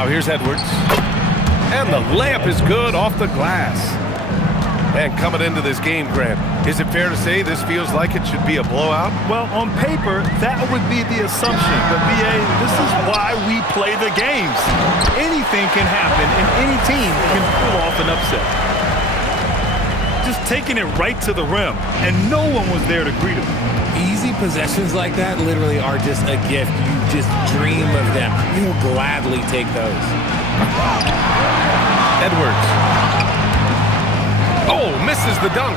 Now here's Edwards. And the layup is good off the glass. And coming into this game, Grant, is it fair to say this feels like it should be a blowout? Well, on paper, that would be the assumption. But, B.A., this is why we play the games. Anything can happen, and any team can pull off an upset. Just taking it right to the rim, and no one was there to greet him. Easy possessions like that literally are just a gift. You just dream of them. You'll gladly take those. Edwards. Oh, misses the dunk.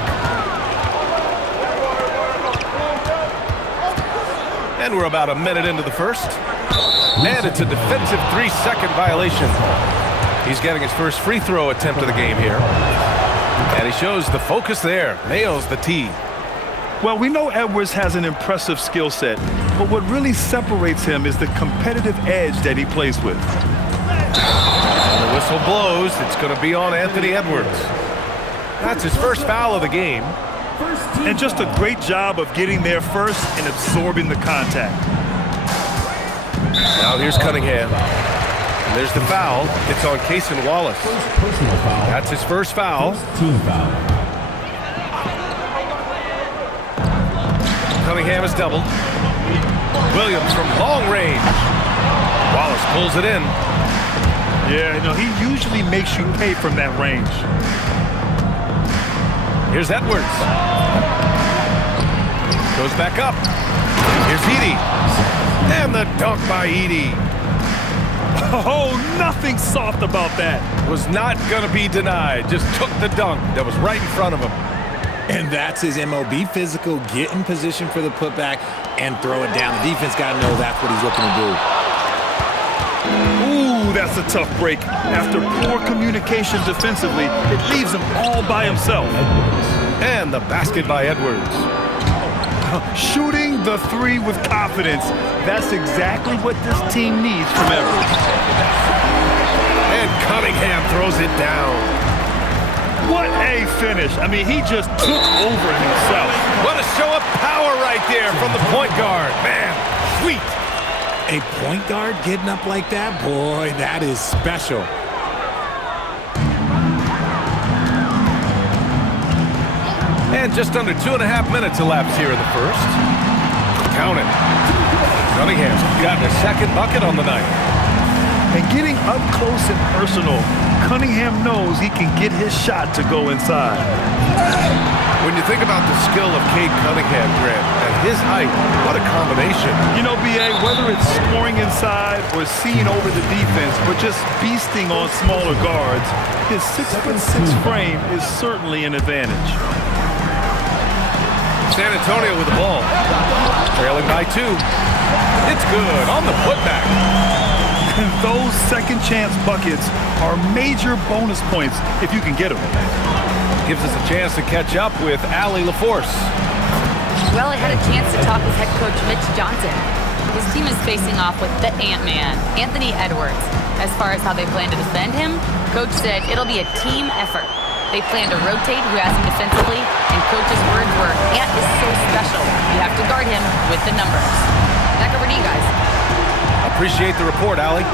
And we're about a minute into the first. And it's a defensive 3-second violation. He's getting his first free throw attempt of the game here. And he shows the focus there. Nails the tee. Well, we know Edwards has an impressive skill set, but what really separates him is the competitive edge that he plays with. And the whistle blows. It's going to be on Anthony Edwards. That's his first foul of the game. And just a great job of getting there first and absorbing the contact. Now here's Cunningham. And there's the foul. It's on Cason Wallace. That's his first foul. Team foul. Cunningham is doubled. Williams from long range. Wallace pulls it in. Yeah, he usually makes you pay from that range. Here's Edwards. Goes back up. Here's Edey. And the dunk by Edey. Oh, nothing soft about that. Was not going to be denied. Just took the dunk that was right in front of him. And that's his MOB, physical, get in position for the putback and throw it down. The defense got to know that's what he's looking to do. Ooh, that's a tough break. After poor communication defensively, it leaves him all by himself. And the basket by Edwards. Shooting the three with confidence. That's exactly what this team needs from Edwards. And Cunningham throws it down. What a finish. I mean, he just took over himself. What a show of power right there from the point guard. Man, sweet. A point guard getting up like that? Boy, that is special. And just under 2.5 minutes elapsed here in the first. Count it. Cunningham's gotten a second bucket on the night. And getting up close and personal, Cunningham knows he can get his shot to go inside. When you think about the skill of Cade Cunningham, Grant, at his height, what a combination. B.A., whether it's scoring inside or seeing over the defense or just beasting on smaller guards, his 6'6" frame is certainly an advantage. San Antonio with the ball. Trailing by 2. It's good on the putback. And those second chance buckets are major bonus points if you can get them. Gives us a chance to catch up with Allie LaForce. Well, I had a chance to talk with head coach Mitch Johnson. His team is facing off with the Ant-Man, Anthony Edwards. As far as how they plan to defend him, coach said it'll be a team effort. They plan to rotate who has him defensively, and coach's words were, Ant is so special. You have to guard him with the numbers. Back over to you guys. Appreciate the report, Allie.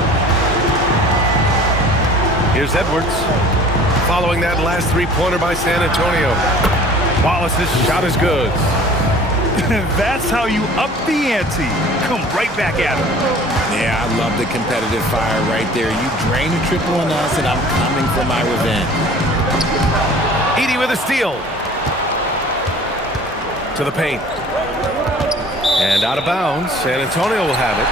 Here's Edwards. Following that last three-pointer by San Antonio. Wallace's shot is good. That's how you up the ante. Come right back at him. Yeah, I love the competitive fire right there. You drain a triple on us, and I'm coming for my revenge. Edey with a steal. To the paint. And out of bounds. San Antonio will have it.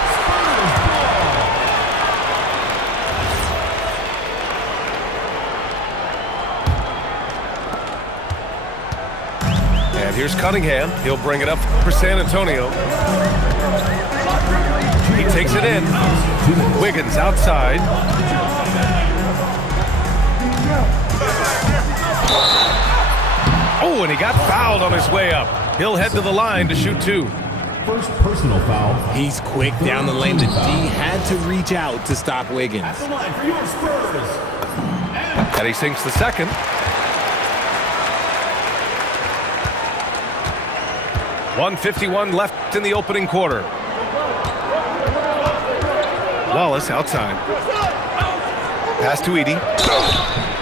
And here's Cunningham. He'll bring it up for San Antonio. He takes it in. Wiggins outside. Oh, and he got fouled on his way up. He'll head to the line to shoot 2. First personal foul. He's quick down the lane. The D had to reach out to stop Wiggins. At the line for your Spurs. And he sinks the second. .151 left in the opening quarter. Wallace outside. Pass to Edie.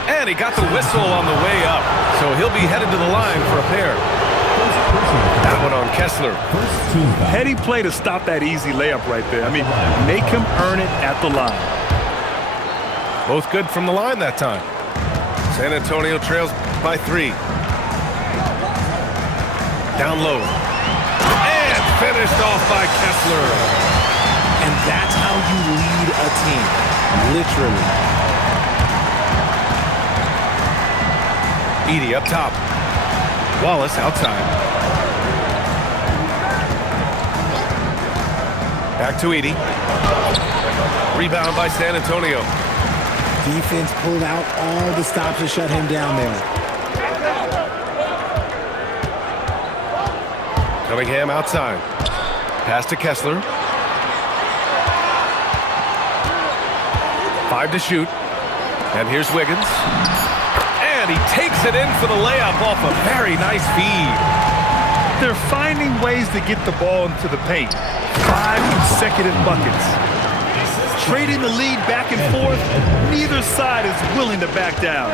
And he got the whistle on the way up. So he'll be headed to the line for a pair. That one on Kessler. Heady play to stop that easy layup right there. I mean, make him earn it at the line. Both good from the line that time. San Antonio trails by 3. Down low. And finished off by Kessler. And that's how you lead a team, literally. Edie up top. Wallace outside. Back to Edie. Rebound by San Antonio. Defense pulled out all the stops to shut him down there. Cunningham outside. Pass to Kessler. 5 to shoot. And here's Wiggins. And he takes it in for the layup off a very nice feed. They're finding ways to get the ball into the paint. 5 consecutive buckets. Trading the lead back and forth, neither side is willing to back down.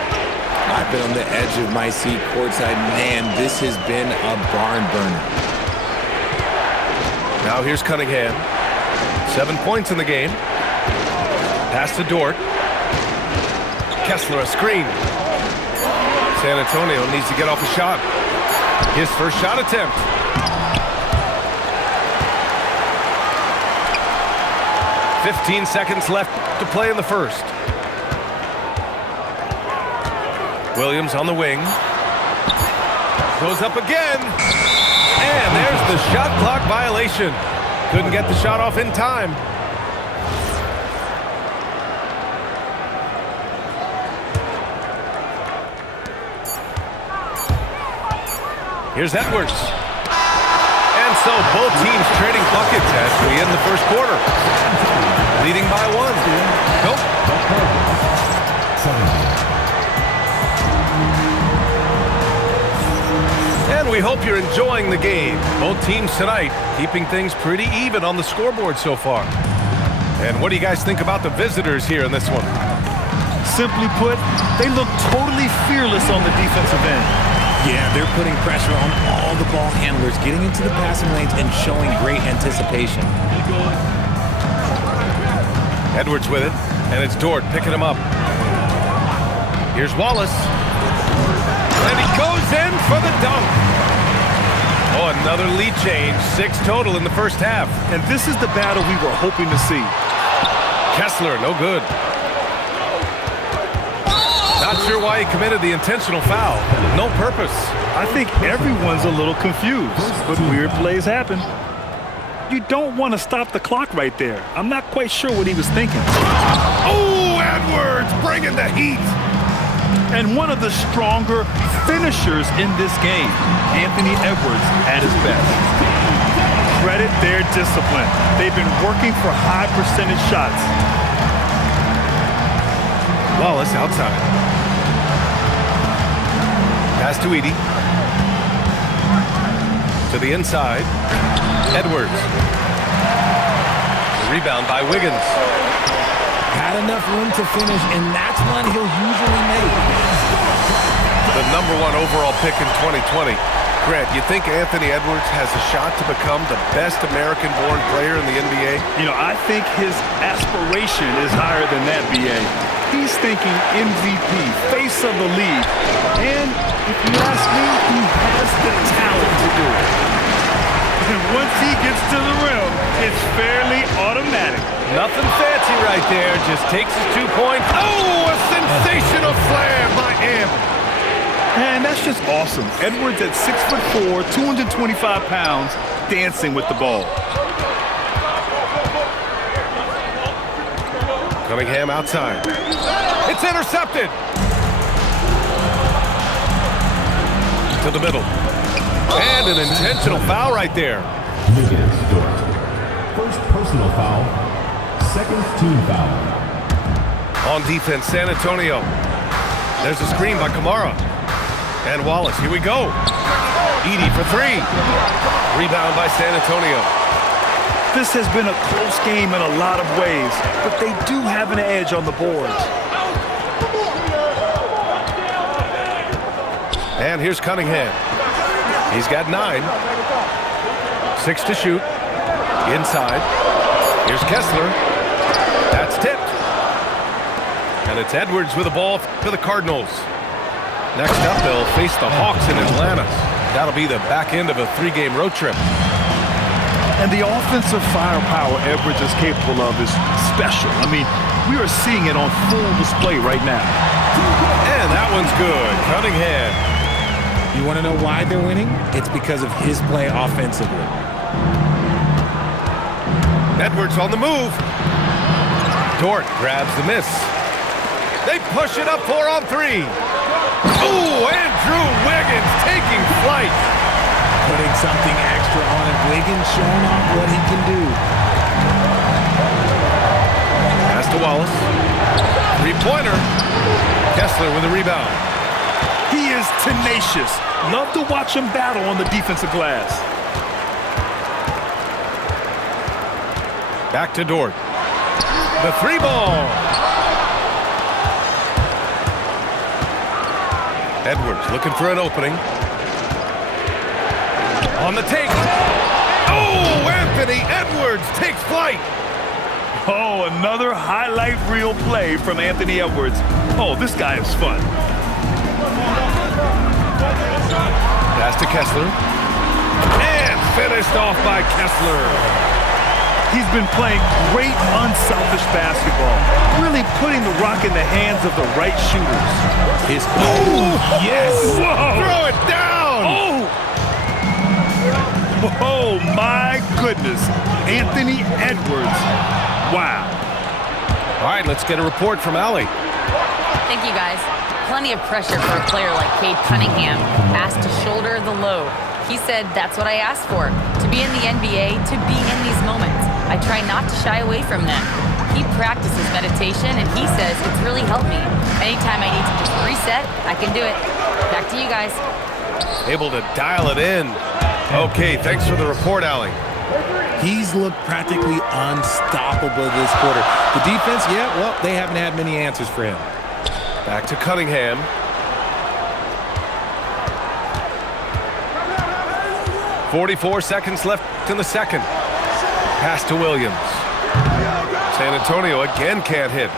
I've been on the edge of my seat courtside. Man, this has been a barn burner. Now here's Cunningham. 7 points in the game. Pass to Dort. Kessler a screen. San Antonio needs to get off a shot. His first shot attempt. "15 seconds left to play in the first. Williams on the wing. Goes up again. And there's the shot clock violation. Couldn't get the shot off in time. Here's Edwards. And so both teams trading buckets as we end the first quarter. Leading by 1. Go. And we hope you're enjoying the game. Both teams tonight keeping things pretty even on the scoreboard so far. And what do you guys think about the visitors here in this one? Simply put, they look totally fearless on the defensive end. Yeah, they're putting pressure on all the ball handlers, getting into the passing lanes and showing great anticipation. Edwards with it, and it's Dort picking him up. Here's Wallace. And he goes in for the dunk. Oh, another lead change. 6 total in the first half. And this is the battle we were hoping to see. Kessler, no good. Not sure why he committed the intentional foul. No purpose. I think everyone's a little confused, but weird plays happen. You don't want to stop the clock right there. I'm not quite sure what he was thinking. Oh, Edwards bringing the heat. And one of the stronger finishers in this game, Anthony Edwards at his best. Credit their discipline. They've been working for high percentage shots. Wallace outside. Pass to Edie. To the inside. Edwards. Rebound by Wiggins. Had enough room to finish, and that's one he'll usually make. The #1 overall pick in 2020. Grant, you think Anthony Edwards has a shot to become the best American-born player in the NBA? You know, I think his aspiration is higher than that, B.A. He's thinking MVP, face of the league. And if you ask me, he has the talent to do it. And once he gets to the rim, it's fairly automatic. Nothing fancy right there. Just takes his 2 points. Oh, a sensational slam by Amp. And that's just awesome. Edwards at 6'4", 225 pounds, dancing with the ball. Cunningham outside. It's intercepted. To the middle. And an intentional foul right there. Wiggins, Dort. First personal foul. Second team foul. On defense, San Antonio. There's a screen by Kamara. And Wallace, here we go. Edie for 3. Rebound by San Antonio. This has been a close game in a lot of ways, but they do have an edge on the boards. And here's Cunningham. He's got 9. 6 to shoot. Inside. Here's Kessler. That's tipped. And it's Edwards with the ball for the Cardinals. Next up, they'll face the Hawks in Atlanta. That'll be the back end of a 3-game road trip. And the offensive firepower Edwards is capable of is special. I mean, we are seeing it on full display right now. And that one's good. Cunningham. You want to know why they're winning? It's because of his play offensively. Edwards on the move. Dort grabs the miss. They push it up 4 on 3. Ooh, and Drew Wiggins taking flight. Putting something extra on it. Wiggins showing off what he can do. Pass to Wallace. 3-pointer. Kessler with a rebound. He is tenacious. Love to watch him battle on the defensive glass. Back to Dort. The 3-ball. Edwards looking for an opening. On the take. Oh, Anthony Edwards takes flight. Oh, another highlight reel play from Anthony Edwards. Oh, this guy is fun. Pass to Kessler. And finished off by Kessler. He's been playing great unselfish basketball, really putting the rock in the hands of the right shooters. Yes! Whoa! Throw it down! Oh, my goodness. Anthony Edwards. Wow. All right, let's get a report from Allie. Thank you, guys. Plenty of pressure for a player like Cade Cunningham, asked to shoulder the load. He said, that's what I asked for, to be in the NBA, to be in these moments. I try not to shy away from them. He practices meditation, and he says it's really helped me. Anytime I need to just reset, I can do it. Back to you guys. Able to dial it in. Okay, thanks for the report, Allie. He's looked practically unstoppable this quarter. The defense, yeah, well, they haven't had many answers for him. Back to Cunningham. .44 seconds left in the second. Pass to Williams. San Antonio again can't hit.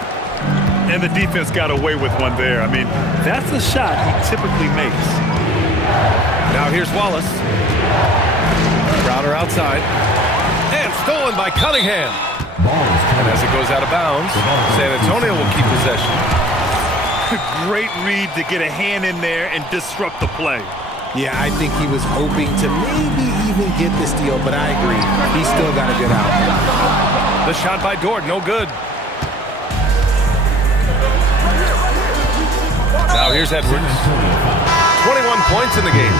And the defense got away with one there. I mean, that's a shot he typically makes. Now here's Wallace. Crowder outside. And stolen by Cunningham. And as it goes out of bounds, San Antonio will keep possession. Great read to get a hand in there and disrupt the play. Yeah, I think he was hoping to maybe even get the steal, but I agree. He still got a good out. The shot by Dort, no good. Now here's Edwards. 21 points in the game.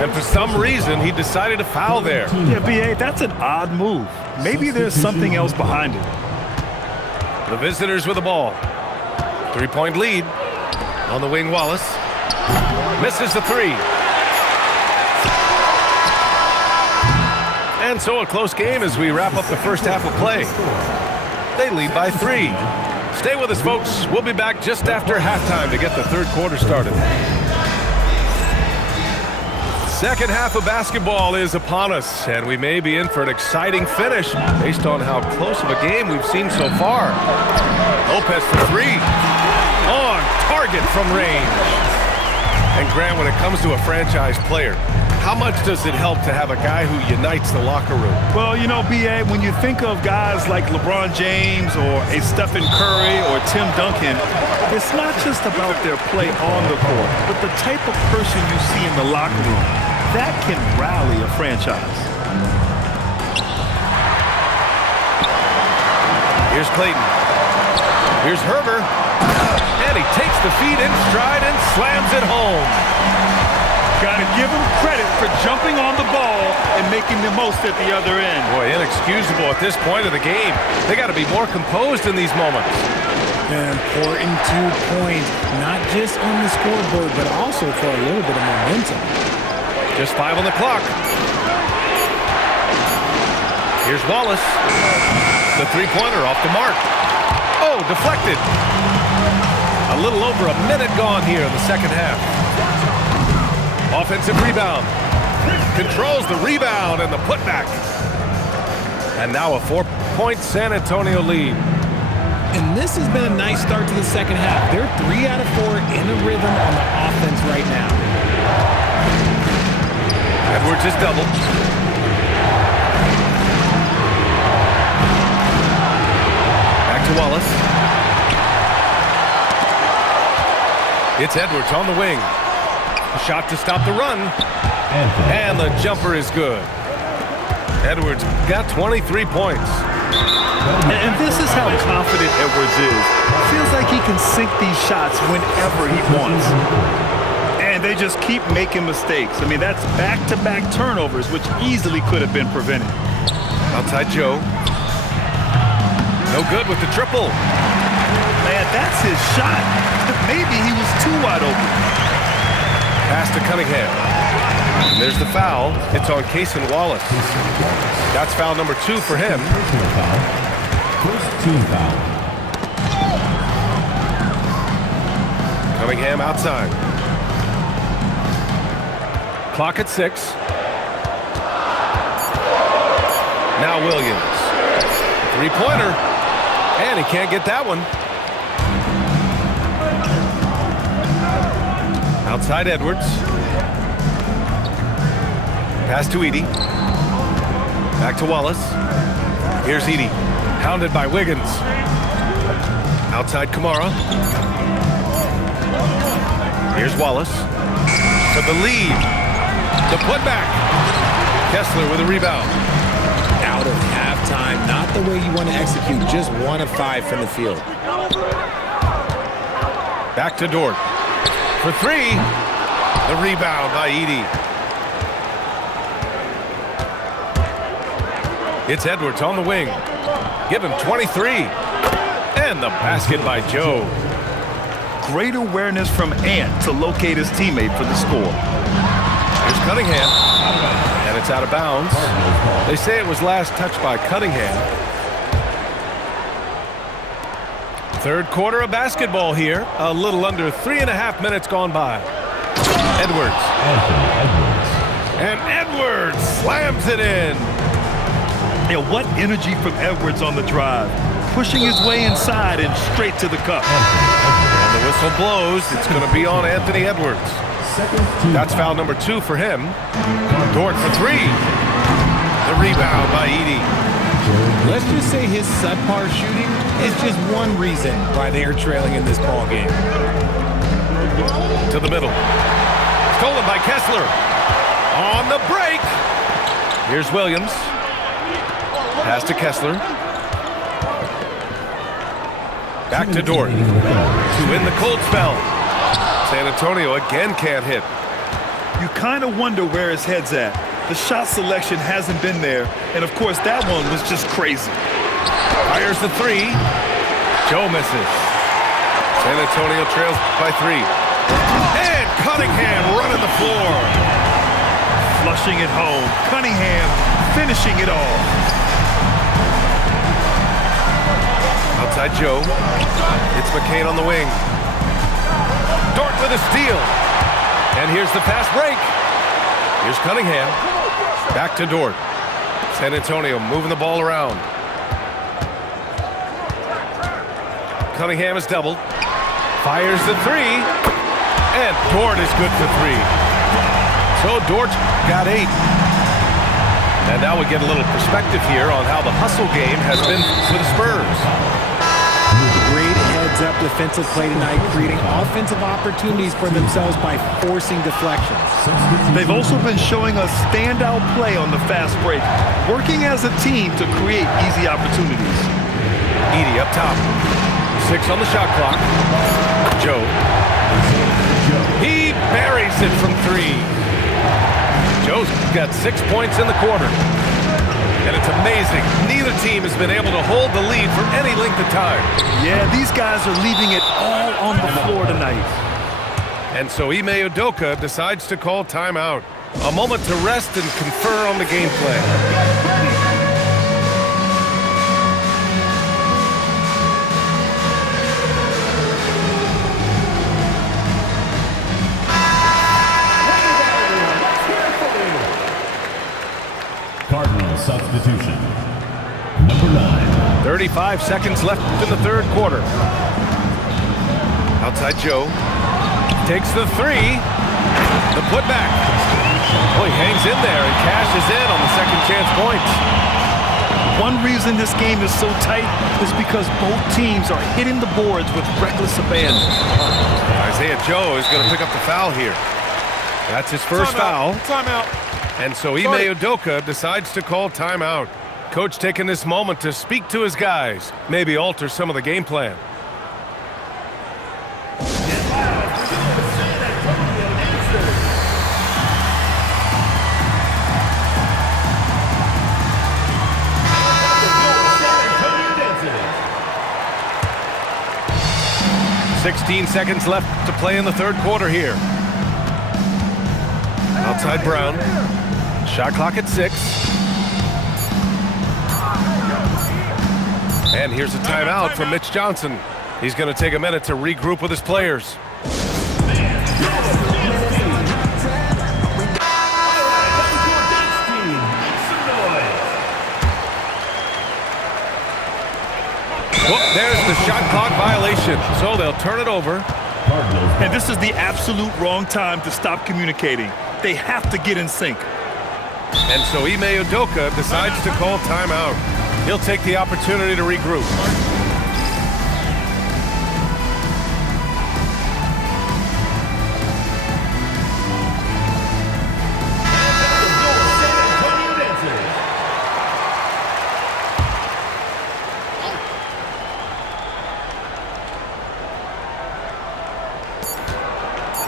And for some reason, he decided to foul there. Yeah, B.A., that's an odd move. Maybe there's something else behind it. The visitors with the ball. 3-point lead. On the wing, Wallace. Misses the 3. And so a close game as we wrap up the first half of play. They lead by 3. Stay with us, folks. We'll be back just after halftime to get the third quarter started. Second half of basketball is upon us, and we may be in for an exciting finish based on how close of a game we've seen so far. Lopez for 3. On target from range. And Grant, when it comes to a franchise player, how much does it help to have a guy who unites the locker room? Well, you know, B.A., when you think of guys like LeBron James or a Stephen Curry or Tim Duncan, it's not just about their play on the court, but the type of person you see in the locker room. That can rally a franchise. Here's Clayton. Here's Herber. And he takes the feed in stride and slams it home. Got to give him credit for jumping on the ball and making the most at the other end. Boy, inexcusable at this point of the game. They got to be more composed in these moments. An important 2 points, not just on the scoreboard, but also for a little bit of momentum. Just 5 on the clock. Here's Wallace. The 3-pointer off the mark. Oh, deflected. A little over a minute gone here in the second half. Offensive rebound. Controls the rebound and the putback. And now a 4-point San Antonio lead. And this has been a nice start to the second half. They're 3 out of 4 in a rhythm on the offense right now. Edwards is doubled. Back to Wallace. It's Edwards on the wing. A shot to stop the run. And the jumper is good. Edwards got 23 points. And this is how confident Edwards is. Feels like he can sink these shots whenever he wants. And they just keep making mistakes. I mean, that's back-to-back turnovers, which easily could have been prevented. Outside Joe. No good with the triple. Man, that's his shot. Maybe he was too wide open. Pass to Cunningham. And there's the foul. It's on Cason Wallace. That's foul number 2 for him. First team foul. Cunningham outside. Clock at 6. Now Williams. 3-pointer. And he can't get that one. Outside Edwards. Pass to Edey. Back to Wallace. Here's Edey. Hounded by Wiggins. Outside Kamara. Here's Wallace. To the lead. The putback. Kessler with a rebound. Out of halftime, not the way you want to execute, just 1 of 5 from the field. Back to Dort. For 3. The rebound by Edey. It's Edwards on the wing. Give him 23. And the basket by Joe. Great awareness from Ant to locate his teammate for the score. Here's Cunningham. And it's out of bounds. They say it was last touched by Cunningham. Third quarter of basketball here. A little under 3.5 minutes gone by. Edwards. And Edwards slams it in. Yeah, what energy from Edwards on the drive. Pushing his way inside and straight to the cup. And the whistle blows. It's going to be on Anthony Edwards. That's foul number 2 for him. Dort for 3. The rebound by Edey. Let's just say his subpar shooting is just one reason why they are trailing in this ball game. To the middle. Stolen by Kessler. On the break. Here's Williams. Pass to Kessler. Back to Dort. To win the cold spell. San Antonio again can't hit. You kind of wonder where his head's at. The shot selection hasn't been there. And, of course, that one was just crazy. Fires the 3. Joe misses. San Antonio trails by 3. And Cunningham running the floor. Flushing it home. Cunningham finishing it all. Outside Joe. It's McCain on the wing. Dort with a steal. And here's the fast break. Here's Cunningham. Back to Dort. San Antonio moving the ball around. Cunningham is doubled. Fires the 3. And Dort is good for 3. So Dort got 8. And now we get a little perspective here on how the hustle game has been for the Spurs. Great heads-up defensive play tonight, creating offensive opportunities for themselves by forcing deflections. They've also been showing us standout play on the fast break, working as a team to create easy opportunities. Edey up top. 6 on the shot clock. Joe. He buries it from 3. Joe's got 6 points in the quarter. And it's amazing. Neither team has been able to hold the lead for any length of time. Yeah, these guys are leaving it all on the floor tonight. And so Ime Udoka decides to call timeout. A moment to rest and confer on the game plan. 35 seconds left in the third quarter. Outside Joe. Takes the three. The putback. Oh, he hangs in there and cashes in on the second chance points. One reason this game is so tight is because both teams are hitting the boards with reckless abandon. Isaiah Joe is going to pick up the foul here. That's his first foul. Timeout. And so Ime Udoka decides to call timeout. Coach taking this moment to speak to his guys, maybe alter some of the game plan. "16 seconds left to play in the third quarter here. Outside Brown. Shot clock at 6. And here's a timeout from Mitch Johnson. He's going to take a minute to regroup with his players. Well, there's the shot clock violation, so they'll turn it over. And this is the absolute wrong time to stop communicating. They have to get in sync. And so Ime Udoka decides to call timeout. He'll take the opportunity to regroup.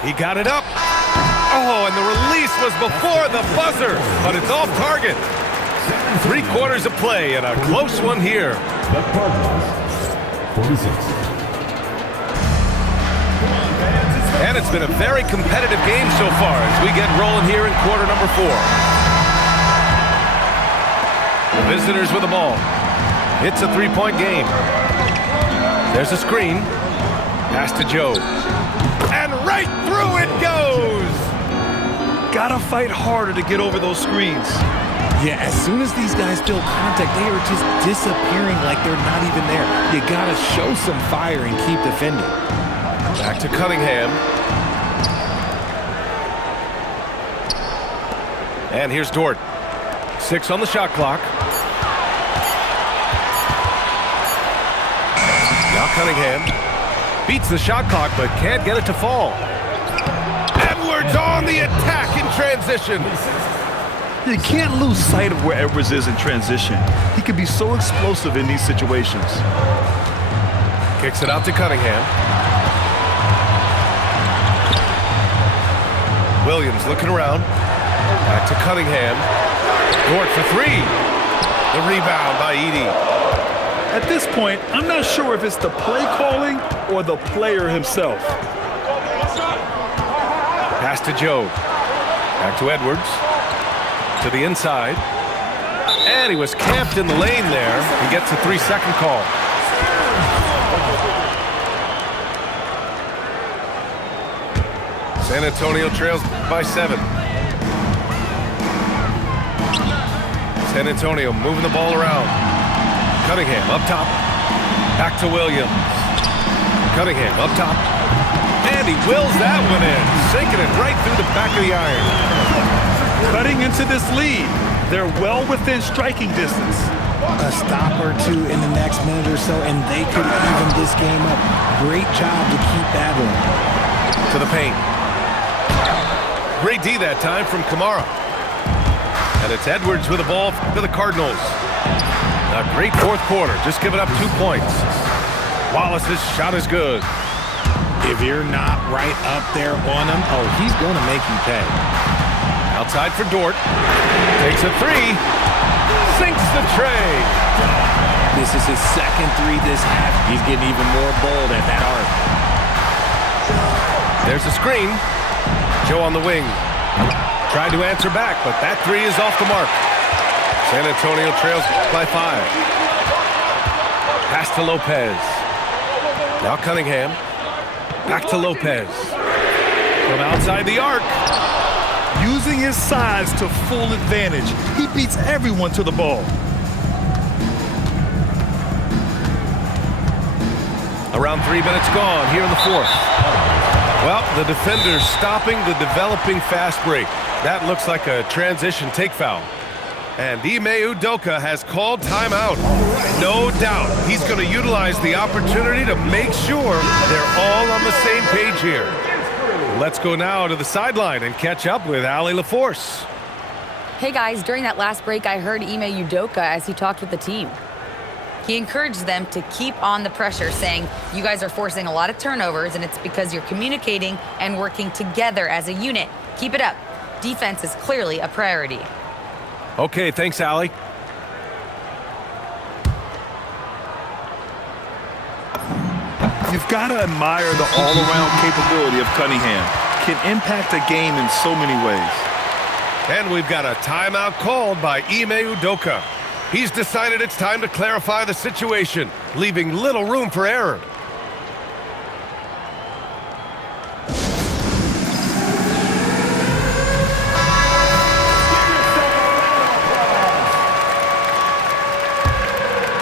He got it up. Oh, and the release was before the buzzer, but it's off target. 3 quarters of play and a close one here. The Cardinals, 46. And it's been a very competitive game so far as we get rolling here in quarter number 4. The visitors with the ball. It's a 3-point game. There's a screen. Pass to Joe. And right through it goes! Gotta fight harder to get over those screens. Yeah, as soon as these guys feel contact, they are just disappearing like they're not even there. You gotta show some fire and keep defending. Back to Cunningham. And here's Dort. 6 on the shot clock. Now Cunningham beats the shot clock but can't get it to fall. Edwards on the attack in transition. You can't lose sight of where Edwards is in transition. He can be so explosive in these situations. Kicks it out to Cunningham. Williams looking around. Back to Cunningham. Dort for 3. The rebound by Edey. At this point, I'm not sure if it's the play calling or the player himself. Pass to Joe. Back to Edwards. To the inside. And he was camped in the lane there. He gets a 3-second call. San Antonio trails by 7. San Antonio moving the ball around. Cunningham up top. Back to Williams. Cunningham up top. And he wills that one in. Sinking it right through the back of the iron. Cutting into this lead. They're well within striking distance. A stop or two in the next minute or so, and they could even this game up. Great job to keep battling. To the paint. Great D that time from Kamara. And it's Edwards with the ball for the Cardinals. A great fourth quarter, just giving up 2 points. Wallace's shot is good. If you're not right up there on him, oh, he's going to make you pay. Outside for Dort. Takes a 3. Sinks the tray. This is his second 3 this half. He's getting even more bold at that arc. There's a screen. Joe on the wing. Tried to answer back, but that 3 is off the mark. San Antonio trails by 5. Pass to Lopez. Now Cunningham. Back to Lopez. From outside the arc. Using his size to full advantage. He beats everyone to the ball. Around 3 minutes gone here in the fourth. Well, the defender's stopping the developing fast break. That looks like a transition take foul. And Ime Udoka has called timeout. No doubt he's going to utilize the opportunity to make sure they're all on the same page here. Let's go now to the sideline and catch up with Allie LaForce. Hey guys, during that last break, I heard Ime Udoka as he talked with the team. He encouraged them to keep on the pressure, saying, you guys are forcing a lot of turnovers, and it's because you're communicating and working together as a unit. Keep it up. Defense is clearly a priority. Okay, thanks, Allie. You've got to admire the all-around capability of Cunningham. Can impact a game in so many ways. And we've got a timeout called by Ime Udoka. He's decided it's time to clarify the situation, leaving little room for error.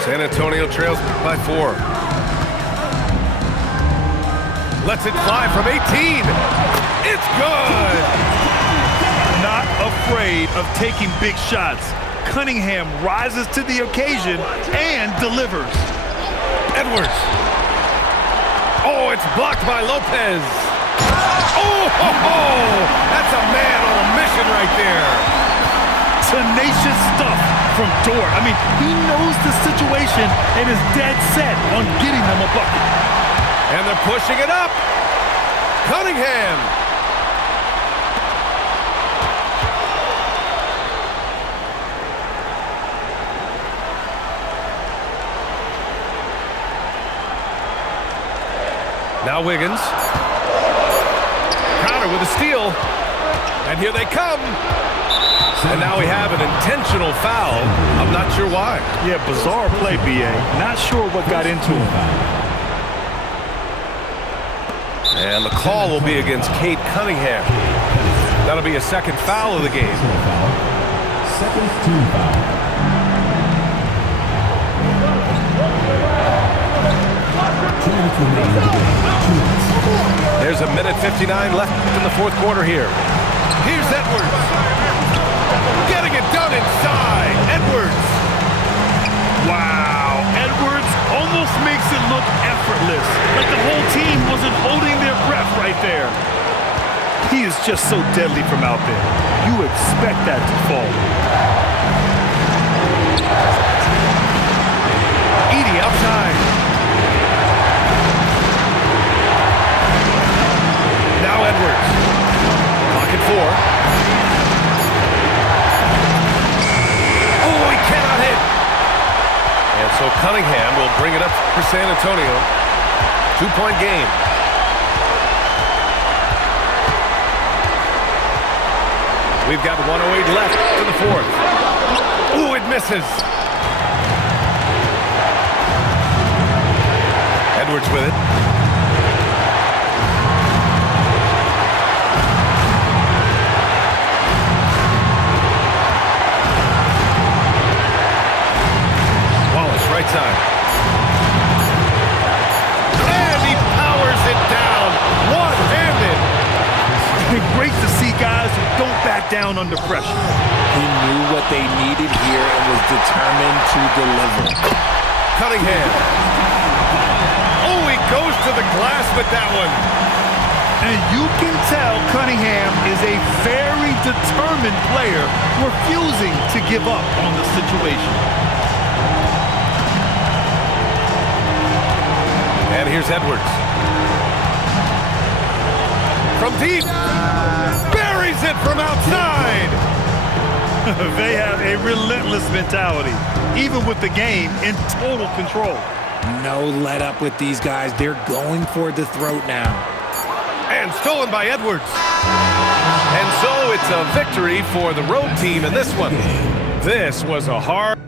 San Antonio trails by 4. Lets it fly from 18. It's good! Not afraid of taking big shots. Cunningham rises to the occasion and delivers. Edwards. Oh, it's blocked by Lopez. Oh, ho, ho. That's a man on a mission right there. Tenacious stuff from Dort. I mean, he knows the situation and is dead set on getting them a bucket. And they're pushing it up. Cunningham. Now Wiggins. Crowder with a steal. And here they come. And now we have an intentional foul. I'm not sure why. Yeah, bizarre play, B.A. Not sure what got into him. And the call will be against Kate Cunningham. That'll be a second foul of the game. Second team foul. There's a minute 59 left in the fourth quarter here. Here's Edwards. Getting it done inside. Edwards. Wow. Edwards almost makes it look effortless. Like the whole team wasn't holding their breath right there. He is just so deadly from out there. You expect that to fall. Edey outside. Now Edwards. Clock at 4. Oh, he cannot hit. And so Cunningham will bring it up for San Antonio. 2-point game. We've got 1:08 left in the fourth. Oh, it misses. Edwards with it. Right side. And he powers it down, one-handed. Great to see guys who don't back down under pressure. He knew what they needed here and was determined to deliver. Cunningham. Oh, he goes to the glass with that one. And you can tell Cunningham is a very determined player, refusing to give up on the situation. And here's Edwards. From deep. Buries it from outside. They have a relentless mentality, even with the game in total control. No let up with these guys. They're going for the throat now. And stolen by Edwards. And so it's a victory for the road team in this one. This was a hard...